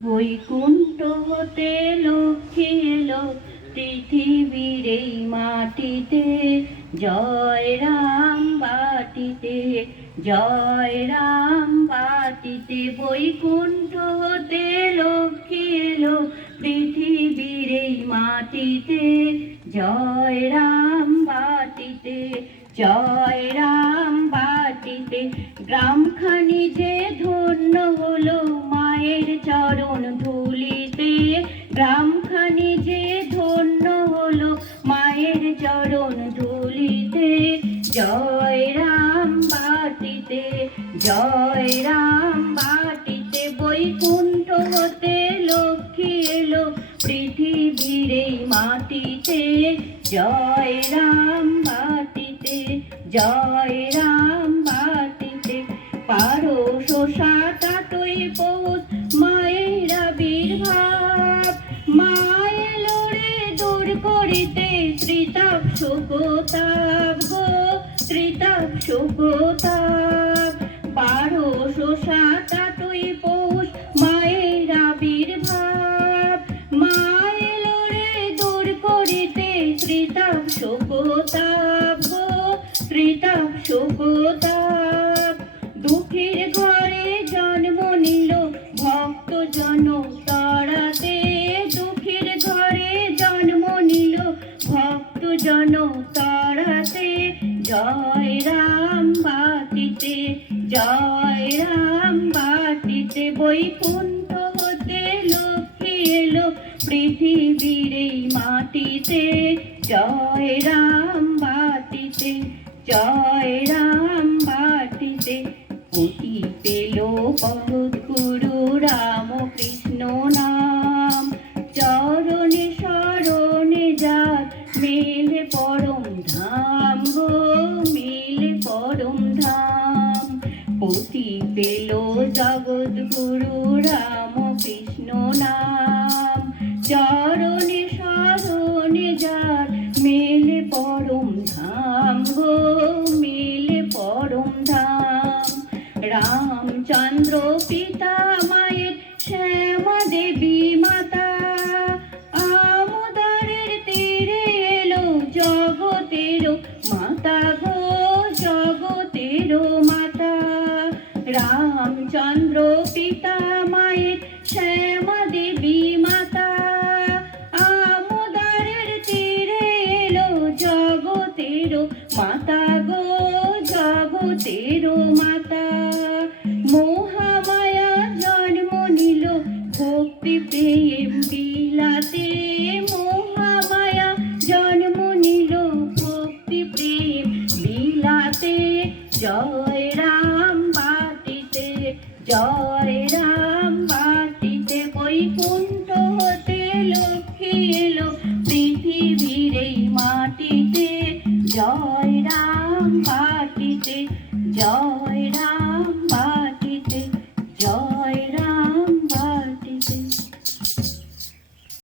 বৈকুণ্ঠ হতে লক্ষ্মী এলো, পৃথিবীর এই মাটিতে। জয় রাম বাটিতে, জয় রাম বাটিতে। বৈকুণ্ঠ হতে লক্ষ্মী এলো, পৃথিবীর এই মাটিতে। জয় রাম বাটিতে, জয় রাম বাটিতে। গ্রামখানি যে ধন্য হলো মায়ের চরণ ধুলিতে গ্রামখানি যে ধন্য হলো, মায়ের চরণ ধুলিতে জয় রাম বাটিতে, জয় রাম বাটিতে বৈকুণ্ঠ হতে লক্ষ্মী এলো, পৃথিবীর মাটিতে, জয় রাম বাটিতে, জয় রাম বাটিতে, পারো শোষা তাতই পৌষ শোকতাপ গো, ত্রিতাপ শোষা তাতই পৌষ, মায়ের আবির্ভাব। মায়ের দূর করিতে ত্রিতাপ শোকতাপ গো, ত্রিতাপ জন তারাতে, জয় রাম বাটিতে জয় রাম বাটিতে বৈকুণ্ঠ হতে লক্ষ্মী এলো পৃথিবীর এই মাটিতে, জয় রাম বাটিতে জয় রাম বাটিতে পুটি পেল বহুত পেল জগৎ গুরু রাম কৃষ্ণ নাম। চরণে শরণে যার মেলে পরম ধাম গো, মেলে পরম ধাম। রামচন্দ্র পিতা মায়ের শ্যামা দেবী মাতা, আমোদারের তীরে এলো জগতের মাতা গো জগতের মাতা রামচন্দ্র পিতা মায়ের শ্যামা দেবী মাতা আমোদারের তীরে এলো জগতের মাতা গো জগতের মাতা মোহামায়া জন্ম নিল ভক্তি প্রেম বিলাতে মোহামায়া জন্ম নিল ভক্তি প্রেম বিলাতে বাটিতে জয় রাম